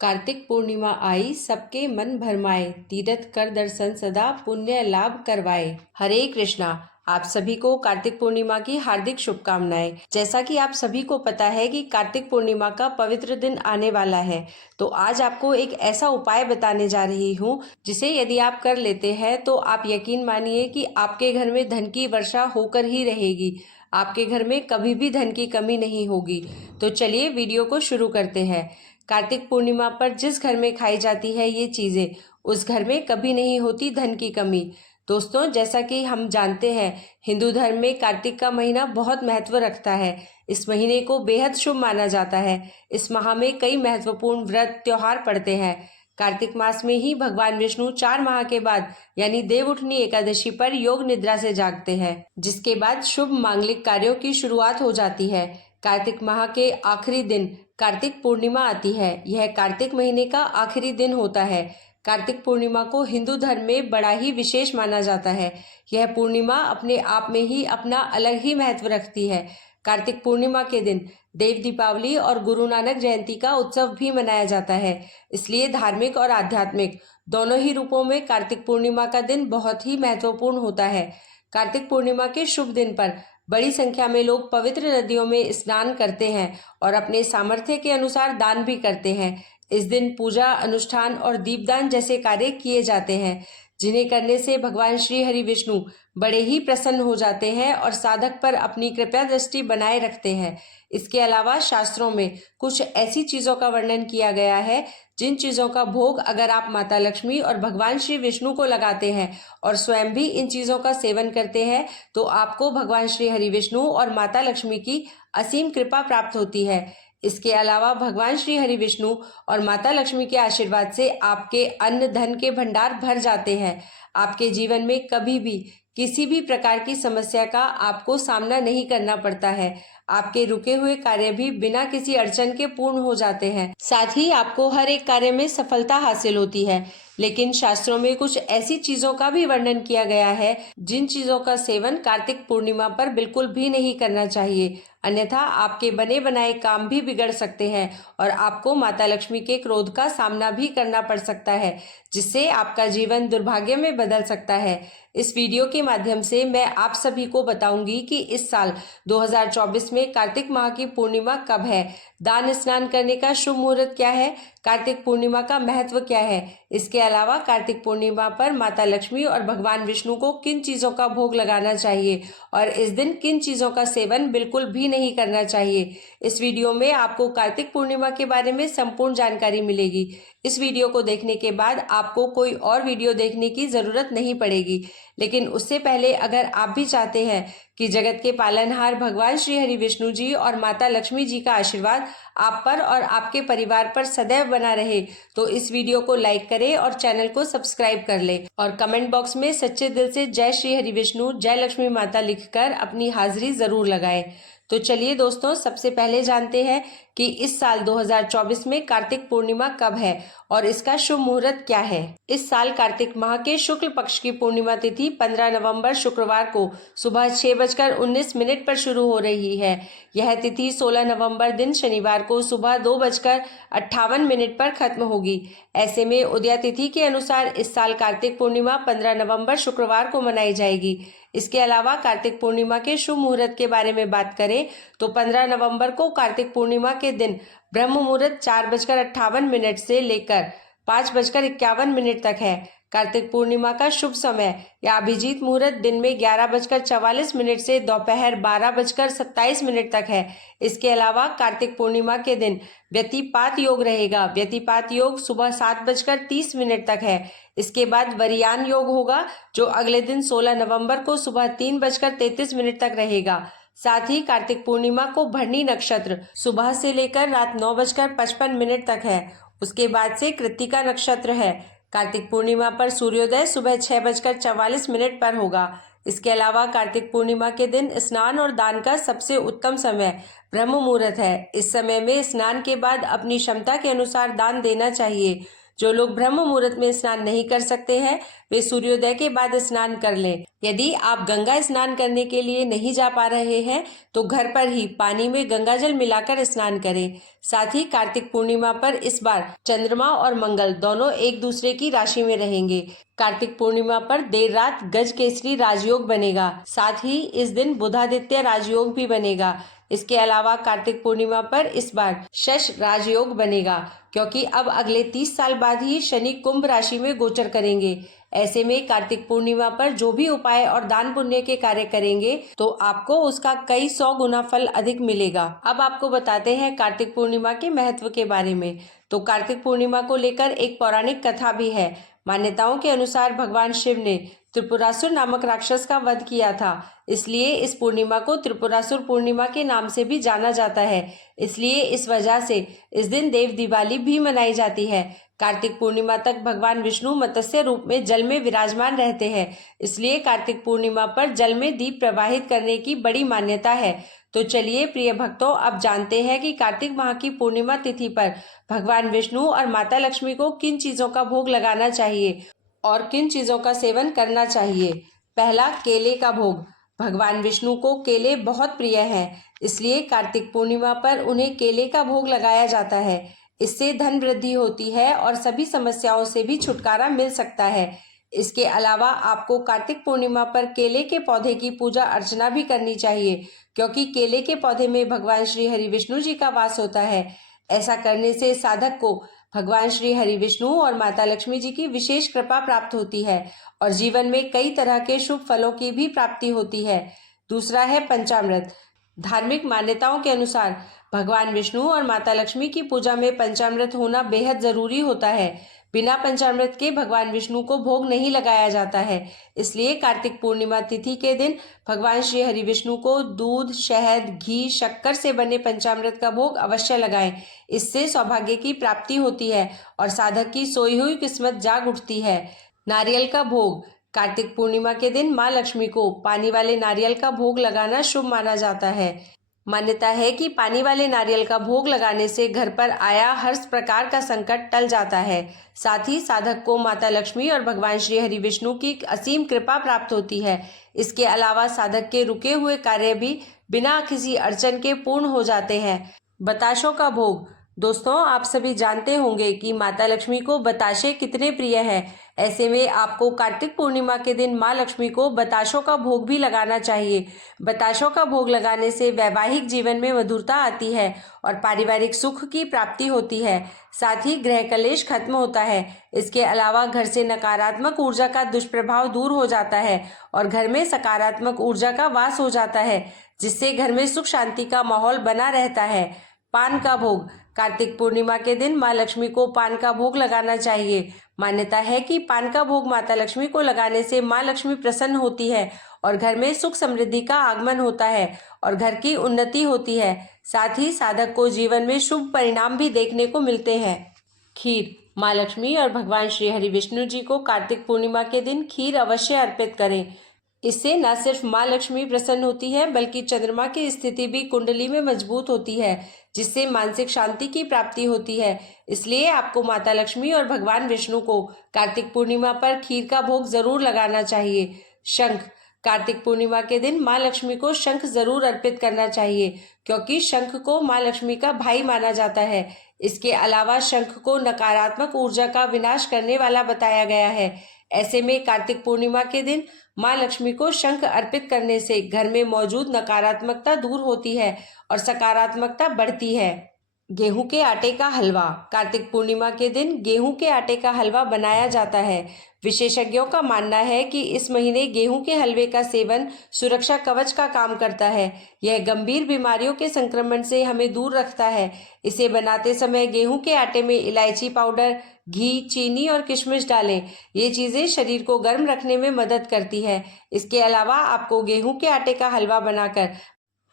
कार्तिक पूर्णिमा आई, सबके मन भरमाए, तीरथ कर दर्शन सदा पुण्य लाभ करवाए। हरे कृष्णा। आप सभी को कार्तिक पूर्णिमा की हार्दिक शुभकामनाएं। जैसा कि आप सभी को पता है कि कार्तिक पूर्णिमा का पवित्र दिन आने वाला है, तो आज आपको एक ऐसा उपाय बताने जा रही हूँ जिसे यदि आप कर लेते हैं तो आप यकीन मानिए कि आपके घर में धन की वर्षा होकर ही रहेगी। आपके घर में कभी भी धन की कमी नहीं होगी। तो चलिए वीडियो को शुरू करते हैं। कार्तिक पूर्णिमा पर जिस घर में खाई जाती है ये चीजें, उस घर में कभी नहीं होती धन की कमी। दोस्तों, जैसा कि हम जानते हैं, हिंदू धर्म में कार्तिक का महीना बहुत महत्व रखता है। इस महीने को बेहद शुभ माना जाता है। इस माह में कई महत्वपूर्ण व्रत त्योहार पड़ते हैं। कार्तिक मास में ही भगवान विष्णु 4 माह के बाद यानी देवउठनी एकादशी पर योग निद्रा से जागते हैं, जिसके बाद शुभ मांगलिक कार्यों की शुरुआत हो जाती है। कार्तिक माह के आखिरी दिन कार्तिक पूर्णिमा आती है। यह कार्तिक महीने का आखिरी दिन होता है। कार्तिक पूर्णिमा को हिंदू धर्म में बड़ा ही विशेष माना जाता है। यह पूर्णिमा अपने आप में ही अपना अलग ही महत्व रखती है। कार्तिक पूर्णिमा के दिन देव दीपावली और गुरु नानक जयंती का उत्सव भी मनाया जाता है। इसलिए धार्मिक और आध्यात्मिक दोनों ही रूपों में कार्तिक पूर्णिमा का दिन बहुत ही महत्वपूर्ण होता है। कार्तिक पूर्णिमा के शुभ दिन पर बड़ी संख्या में लोग पवित्र नदियों में स्नान करते हैं और अपने सामर्थ्य के अनुसार दान भी करते हैं। इस दिन पूजा, अनुष्ठान और दीपदान जैसे कार्य किए जाते हैं, जिन्हें करने से भगवान श्री हरि विष्णु बड़े ही प्रसन्न हो जाते हैं और साधक पर अपनी कृपा दृष्टि बनाए रखते हैं। इसके अलावा शास्त्रों में कुछ ऐसी चीजों का वर्णन किया गया है जिन चीजों का भोग अगर आप माता लक्ष्मी और भगवान श्री विष्णु को लगाते हैं और स्वयं भी इन चीजों का सेवन करते हैं तो आपको भगवान श्री हरि विष्णु और माता लक्ष्मी की असीम कृपा प्राप्त होती है। इसके अलावा भगवान श्री हरि विष्णु और माता लक्ष्मी के आशीर्वाद से आपके अन्न धन के भंडार भर जाते हैं। आपके जीवन में कभी भी किसी भी प्रकार की समस्या का आपको सामना नहीं करना पड़ता है। आपके रुके हुए कार्य भी बिना किसी अड़चन के पूर्ण हो जाते हैं। साथ ही आपको हर एक कार्य में सफलता हासिल होती है। लेकिन शास्त्रों में कुछ ऐसी चीजों का भी वर्णन किया गया है जिन चीजों का सेवन कार्तिक पूर्णिमा पर बिल्कुल भी नहीं करना चाहिए, अन्यथा आपके बने बनाए काम भी बिगड़ सकते हैं और आपको माता लक्ष्मी के क्रोध का सामना भी करना पड़ सकता है, जिससे आपका जीवन दुर्भाग्य में बदल सकता है। इस वीडियो के माध्यम से मैं आप सभी को बताऊंगी कि इस साल 2024 में कार्तिक माह की पूर्णिमा कब है, दान स्नान करने का शुभ मुहूर्त क्या है, कार्तिक पूर्णिमा का महत्व क्या है। इसके अलावा कार्तिक पूर्णिमा पर माता लक्ष्मी और भगवान विष्णु को किन चीजों का भोग लगाना चाहिए और इस दिन किन चीजों का सेवन बिल्कुल भी नहीं करना चाहिए। इस वीडियो में आपको कार्तिक पूर्णिमा के बारे में संपूर्ण जानकारी मिलेगी। इस वीडियो को देखने के बाद आपको कोई और वीडियो देखने की जरूरत नहीं पड़ेगी। लेकिन उससे पहले अगर आप भी चाहते हैं कि जगत के पालनहार भगवान श्री हरि विष्णु जी और माता लक्ष्मी जी का आशीर्वाद आप पर और आपके परिवार पर सदैव बना रहे, तो इस वीडियो को लाइक करें और चैनल को सब्सक्राइब कर लें और कमेंट बॉक्स में सच्चे दिल से जय श्री हरि विष्णु, जय लक्ष्मी माता लिखकर अपनी हाजिरी जरूर लगाएं। तो चलिए दोस्तों, सबसे पहले जानते हैं कि इस साल 2024 में कार्तिक पूर्णिमा कब है और इसका शुभ मुहूर्त क्या है। इस साल कार्तिक माह के शुक्ल पक्ष की पूर्णिमा तिथि 15 नवंबर शुक्रवार को सुबह 6:19 पर शुरू हो रही है। यह तिथि 16 नवंबर दिन शनिवार को सुबह 2:58 पर खत्म होगी। ऐसे में उदया तिथि के अनुसार इस साल कार्तिक पूर्णिमा 15 नवंबर शुक्रवार को मनाई जाएगी। इसके अलावा कार्तिक पूर्णिमा के शुभ मुहूर्त के बारे में बात करें तो 15 नवंबर को कार्तिक पूर्णिमा के दिन ब्रह्म मुहूर्त 4:58 से लेकर 5:51 तक है। कार्तिक पूर्णिमा का शुभ समय या अभिजीत मुहूर्त दिन में 11:44 से दोपहर 12:27 तक है। इसके अलावा कार्तिक पूर्णिमा के दिन व्यतिपात योग रहेगा। व्यतिपात योग सुबह 7:30 तक है। इसके बाद वरियान योग होगा जो अगले दिन 16 नवंबर को सुबह 3:33 तक रहेगा। साथ ही कार्तिक पूर्णिमा को भरणी नक्षत्र सुबह से लेकर रात 9:55 तक है। उसके बाद से कृत्तिका नक्षत्र है। कार्तिक पूर्णिमा पर सूर्योदय सुबह 6:44 पर होगा। इसके अलावा कार्तिक पूर्णिमा के दिन स्नान और दान का सबसे उत्तम समय ब्रह्म मुहूर्त है। इस समय में स्नान के बाद अपनी क्षमता के अनुसार दान देना चाहिए। जो लोग ब्रह्म मुहूर्त में स्नान नहीं कर सकते हैं वे सूर्योदय के बाद स्नान कर लें। यदि आप गंगा स्नान करने के लिए नहीं जा पा रहे हैं तो घर पर ही पानी में गंगा जल मिलाकर स्नान करें। साथ ही कार्तिक पूर्णिमा पर इस बार चंद्रमा और मंगल दोनों एक दूसरे की राशि में रहेंगे। कार्तिक पूर्णिमा पर देर रात गज केसरी राजयोग बनेगा। साथ ही इस दिन बुधादित्य राजयोग भी बनेगा। इसके अलावा कार्तिक पूर्णिमा पर इस बार शश राजयोग बनेगा, क्योंकि अब अगले 30 साल बाद ही शनि कुंभ राशि में गोचर करेंगे। ऐसे में कार्तिक पूर्णिमा पर जो भी उपाय और दान पुण्य के कार्य करेंगे तो आपको उसका कई 100 गुना फल अधिक मिलेगा। अब आपको बताते हैं कार्तिक पूर्णिमा के महत्व के बारे में। तो कार्तिक पूर्णिमा को लेकर एक पौराणिक कथा भी है। मान्यताओं के अनुसार भगवान शिव ने त्रिपुरासुर नामक राक्षस का वध किया था, इसलिए इस पूर्णिमा को त्रिपुरासुर पूर्णिमा के नाम से भी जाना जाता है। इसलिए इस वजह से इस दिन देव दिवाली भी मनाई जाती है। कार्तिक पूर्णिमा तक भगवान विष्णु मत्स्य रूप में जल में विराजमान रहते हैं, इसलिए कार्तिक पूर्णिमा पर जल में दीप प्रवाहित करने की बड़ी मान्यता है। तो चलिए प्रिय भक्तों, अब जानते हैं कि कार्तिक माह की पूर्णिमा तिथि पर भगवान विष्णु और माता लक्ष्मी को किन चीजों का भोग लगाना चाहिए और किन चीजों का सेवन करना चाहिए। पहला, केले का भोग। भगवान विष्णु को केले बहुत प्रिय हैं, इसलिए कार्तिक पूर्णिमा पर उन्हें केले का भोग लगाया जाता है। इससे धन वृद्धि होती है और सभी समस्याओं से भी छुटकारा मिल सकता है। इसके अलावा आपको कार्तिक पूर्णिमा पर केले के पौधे की पूजा अर्चना भी करनी चाहिए, क्योंकि केले के पौधे में भगवान श्री हरि विष्णु जी का वास होता है। ऐसा करने से साधक को भगवान श्री हरि विष्णु और माता लक्ष्मी जी की विशेष कृपा प्राप्त होती है और जीवन में कई तरह के शुभ फलों की भी प्राप्ति होती है। दूसरा है पंचामृत। धार्मिक मान्यताओं के अनुसार भगवान विष्णु और माता लक्ष्मी की पूजा में पंचामृत होना बेहद जरूरी होता है। बिना पंचामृत के भगवान विष्णु को भोग नहीं लगाया जाता है। इसलिए कार्तिक पूर्णिमा तिथि के दिन भगवान श्री हरि विष्णु को दूध, शहद, घी, शक्कर से बने पंचामृत का भोग अवश्य लगाएं। इससे सौभाग्य की प्राप्ति होती है और साधक की सोई हुई किस्मत जाग उठती है। नारियल का भोग। कार्तिक पूर्णिमा के दिन माँ लक्ष्मी को पानी वाले नारियल का भोग लगाना शुभ माना जाता है। मान्यता है कि पानी वाले नारियल का भोग लगाने से घर पर आया हर प्रकार का संकट टल जाता है। साथ ही साधक को माता लक्ष्मी और भगवान श्री हरि विष्णु की असीम कृपा प्राप्त होती है। इसके अलावा साधक के रुके हुए कार्य भी बिना किसी अड़चन के पूर्ण हो जाते हैं। बताशों का भोग। दोस्तों, आप सभी जानते होंगे कि माता लक्ष्मी को बताशे कितने प्रिय हैं। ऐसे में आपको कार्तिक पूर्णिमा के दिन माँ लक्ष्मी को बताशों का भोग भी लगाना चाहिए। बताशों का भोग लगाने से वैवाहिक जीवन में मधुरता आती है और पारिवारिक सुख की प्राप्ति होती है। साथ ही गृह कलेश खत्म होता है। इसके अलावा घर से नकारात्मक ऊर्जा का दुष्प्रभाव दूर हो जाता है और घर में सकारात्मक ऊर्जा का वास हो जाता है, जिससे घर में सुख शांति का माहौल बना रहता है। पान का भोग। कार्तिक पूर्णिमा के दिन माँ लक्ष्मी को पान का भोग लगाना चाहिए। मान्यता है कि पान का भोग माता लक्ष्मी को लगाने से माँ लक्ष्मी प्रसन्न होती है और घर में सुख समृद्धि का आगमन होता है और घर की उन्नति होती है। साथ ही साधक को जीवन में शुभ परिणाम भी देखने को मिलते हैं। खीर। माँ लक्ष्मी और भगवान श्री हरि विष्णु जी को कार्तिक पूर्णिमा के दिन खीर अवश्य अर्पित करें। इससे न सिर्फ माँ लक्ष्मी प्रसन्न होती है, बल्कि चंद्रमा की स्थिति भी कुंडली में मजबूत होती है, जिससे मानसिक शांति की प्राप्ति होती है। इसलिए आपको माता लक्ष्मी और भगवान विष्णु को कार्तिक पूर्णिमा पर खीर का भोग जरूर लगाना चाहिए। शंख। कार्तिक पूर्णिमा के दिन माँ लक्ष्मी को शंख जरूर अर्पित करना चाहिए, क्योंकि शंख को माँ लक्ष्मी का भाई माना जाता है। इसके अलावा शंख को नकारात्मक ऊर्जा का विनाश करने वाला बताया गया है। ऐसे में कार्तिक पूर्णिमा के दिन माँ लक्ष्मी को शंख अर्पित करने से घर में मौजूद नकारात्मकता दूर होती है और सकारात्मकता बढ़ती है। गेहूं के आटे का हलवा। कार्तिक पूर्णिमा के दिन गेहूं के आटे का हलवा बनाया जाता है। विशेषज्ञों का मानना है कि इस महीने गेहूं के हलवे का सेवन सुरक्षा कवच का काम करता है। यह गंभीर बीमारियों के संक्रमण से हमें दूर रखता है। इसे बनाते समय गेहूं के आटे में इलायची पाउडर, घी, चीनी और किशमिश डालें। ये चीजें शरीर को गर्म रखने में मदद करती है। इसके अलावा आपको गेहूं के आटे का हलवा बनाकर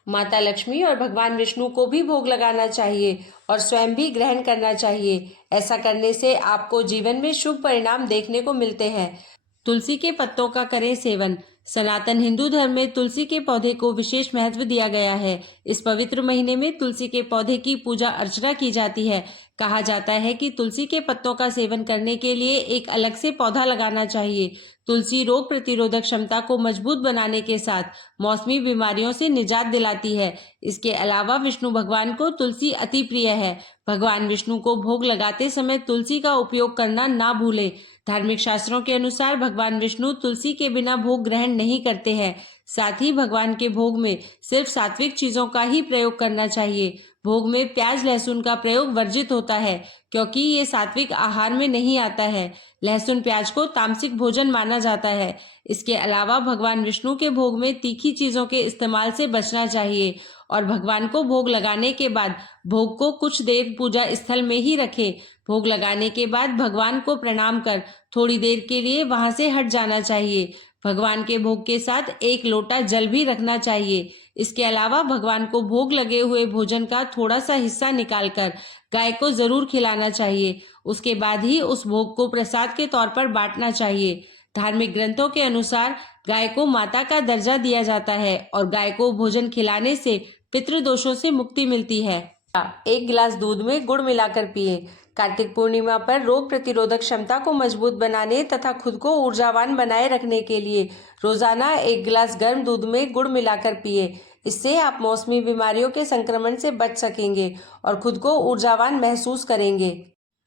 माता लक्ष्मी और भगवान विष्णु को भी भोग लगाना चाहिए और स्वयं भी ग्रहण करना चाहिए। ऐसा करने से आपको जीवन में शुभ परिणाम देखने को मिलते हैं। तुलसी के पत्तों का करें सेवन। सनातन हिंदू धर्म में तुलसी के पौधे को विशेष महत्व दिया गया है। इस पवित्र महीने में तुलसी के पौधे की पूजा अर्चना की जाती है। कहा जाता है कि तुलसी के पत्तों का सेवन करने के लिए एक अलग से पौधा लगाना चाहिए। तुलसी रोग प्रतिरोधक क्षमता को मजबूत बनाने के साथ मौसमी बीमारियों से निजात दिलाती है। इसके अलावा विष्णु भगवान को तुलसी अति प्रिय है। भगवान विष्णु को भोग लगाते समय तुलसी का उपयोग करना ना भूलें। धार्मिक शास्त्रों के अनुसार भगवान विष्णु तुलसी के बिना भोग ग्रहण नहीं करते हैं। साथ ही भगवान के भोग में सिर्फ सात्विक चीजों का ही प्रयोग करना चाहिए। भोग में प्याज लहसुन का प्रयोग वर्जित होता है, क्योंकि ये सात्विक आहार में नहीं आता है। लहसुन प्याज को तामसिक भोजन माना जाता है। इसके अलावा भगवान विष्णु के भोग में तीखी चीजों के इस्तेमाल से बचना चाहिए और भगवान को भोग लगाने के बाद भोग को कुछ देर पूजा स्थल में ही रखें। भोग लगाने के बाद भगवान को प्रणाम कर थोड़ी देर के लिए वहां से हट जाना चाहिए। भगवान के भोग के साथ एक लोटा जल भी रखना चाहिए। इसके अलावा भगवान को भोग लगे हुए भोजन का थोड़ा सा हिस्सा निकालकर गाय को जरूर खिलाना चाहिए। उसके बाद ही उस भोग को प्रसाद के तौर पर बांटना चाहिए। धार्मिक ग्रंथों के अनुसार गाय को माता का दर्जा दिया जाता है और गाय को भोजन खिलाने से पितृदोषों से मुक्ति मिलती है। 1 गिलास दूध में गुड़ मिलाकर पिएं। कार्तिक पूर्णिमा पर रोग प्रतिरोधक क्षमता को मजबूत बनाने तथा खुद को ऊर्जावान बनाए रखने के लिए रोजाना 1 गिलास गर्म दूध में गुड़ मिलाकर पिए। इससे आप मौसमी बीमारियों के संक्रमण से बच सकेंगे और खुद को ऊर्जावान महसूस करेंगे।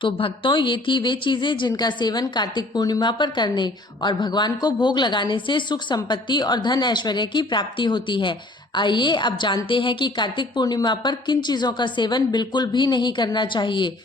तो भक्तों, ये थी वे चीजें जिनका सेवन कार्तिक पूर्णिमा पर करने और भगवान को भोग लगाने से सुख संपत्ति और धन ऐश्वर्य की प्राप्ति होती है। आइए अब जानते हैं कि कार्तिक पूर्णिमा पर किन चीजों का सेवन बिल्कुल भी नहीं करना चाहिए।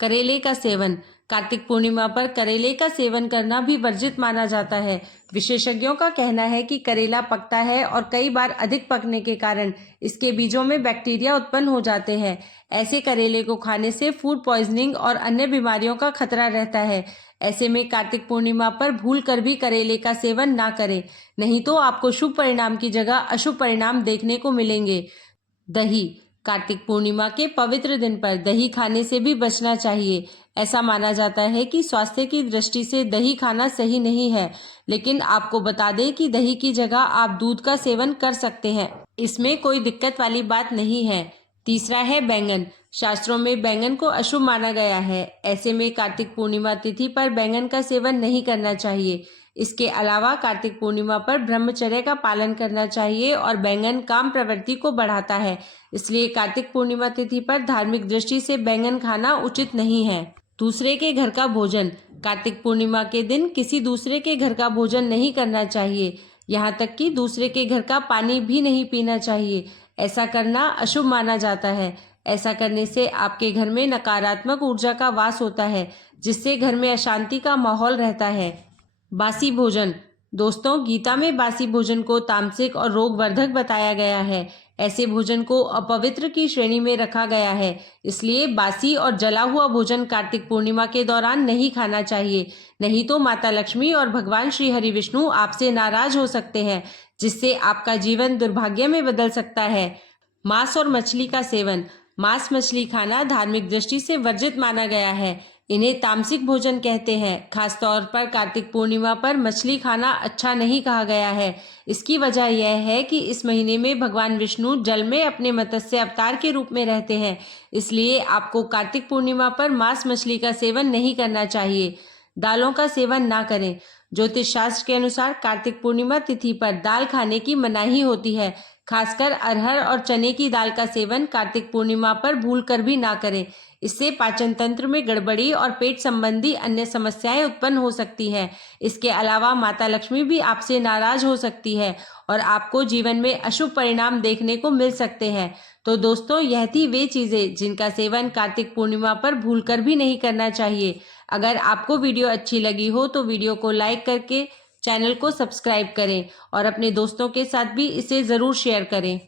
करेले का सेवन। कार्तिक पूर्णिमा पर करेले का सेवन करना भी वर्जित माना जाता है। विशेषज्ञों का कहना है कि करेला पकता है और कई बार अधिक पकने के कारण इसके बीजों में बैक्टीरिया उत्पन्न हो जाते हैं। ऐसे करेले को खाने से फूड पॉइजनिंग और अन्य बीमारियों का खतरा रहता है। ऐसे में कार्तिक पूर्णिमा पर भूल कर भी करेले का सेवन ना करें, नहीं तो आपको शुभ परिणाम की जगह अशुभ परिणाम देखने को मिलेंगे। दही। कार्तिक पूर्णिमा के पवित्र दिन पर दही खाने से भी बचना चाहिए। ऐसा माना जाता है कि स्वास्थ्य की दृष्टि से दही खाना सही नहीं है, लेकिन आपको बता दें कि दही की जगह आप दूध का सेवन कर सकते हैं। इसमें कोई दिक्कत वाली बात नहीं है। तीसरा है बैंगन। शास्त्रों में बैंगन को अशुभ माना गया है। ऐसे में कार्तिक पूर्णिमा तिथि पर बैंगन का सेवन नहीं करना चाहिए। इसके अलावा कार्तिक पूर्णिमा पर ब्रह्मचर्य का पालन करना चाहिए और बैंगन काम प्रवृत्ति को बढ़ाता है। इसलिए कार्तिक पूर्णिमा तिथि पर धार्मिक दृष्टि से बैंगन खाना उचित नहीं है। दूसरे के घर का भोजन। कार्तिक पूर्णिमा के दिन किसी दूसरे के घर का भोजन नहीं करना चाहिए। यहाँ तक कि दूसरे के घर का पानी भी नहीं पीना चाहिए। ऐसा करना अशुभ माना जाता है। ऐसा करने से आपके घर में नकारात्मक ऊर्जा का वास होता है, जिससे घर में अशांति का माहौल रहता है। बासी भोजन। दोस्तों, गीता में बासी भोजन को तामसिक और रोगवर्धक बताया गया है। ऐसे भोजन को अपवित्र की श्रेणी में रखा गया है। इसलिए बासी और जला हुआ भोजन कार्तिक पूर्णिमा के दौरान नहीं खाना चाहिए, नहीं तो माता लक्ष्मी और भगवान श्री हरि विष्णु आपसे नाराज हो सकते हैं, जिससे आपका जीवन दुर्भाग्य में बदल सकता है। मांस और मछली का सेवन। मांस मछली खाना धार्मिक दृष्टि से वर्जित माना गया है। इन्हें तामसिक भोजन कहते हैं। खासतौर पर कार्तिक पूर्णिमा पर मछली खाना अच्छा नहीं कहा गया है। इसकी वजह यह है कि इस महीने में भगवान विष्णु जल में अपने मत्स्य अवतार के रूप में रहते हैं। इसलिए आपको कार्तिक पूर्णिमा पर मांस मछली का सेवन नहीं करना चाहिए। दालों का सेवन ना करें। ज्योतिष शास्त्र के अनुसार कार्तिक पूर्णिमा तिथि पर दाल खाने की मनाही होती है। खासकर अरहर और चने की दाल का सेवन कार्तिक पूर्णिमा पर भूल कर भी ना करें। इससे पाचन तंत्र में गड़बड़ी और पेट संबंधी अन्य समस्याएं उत्पन्न हो सकती हैं। इसके अलावा माता लक्ष्मी भी आपसे नाराज हो सकती है और आपको जीवन में अशुभ परिणाम देखने को मिल सकते हैं। तो दोस्तों, यह थी वे चीजें जिनका सेवन कार्तिक पूर्णिमा पर भूलकर भी नहीं करना चाहिए। अगर आपको वीडियो अच्छी लगी हो तो वीडियो को लाइक करके चैनल को सब्सक्राइब करें और अपने दोस्तों के साथ भी इसे जरूर शेयर करें।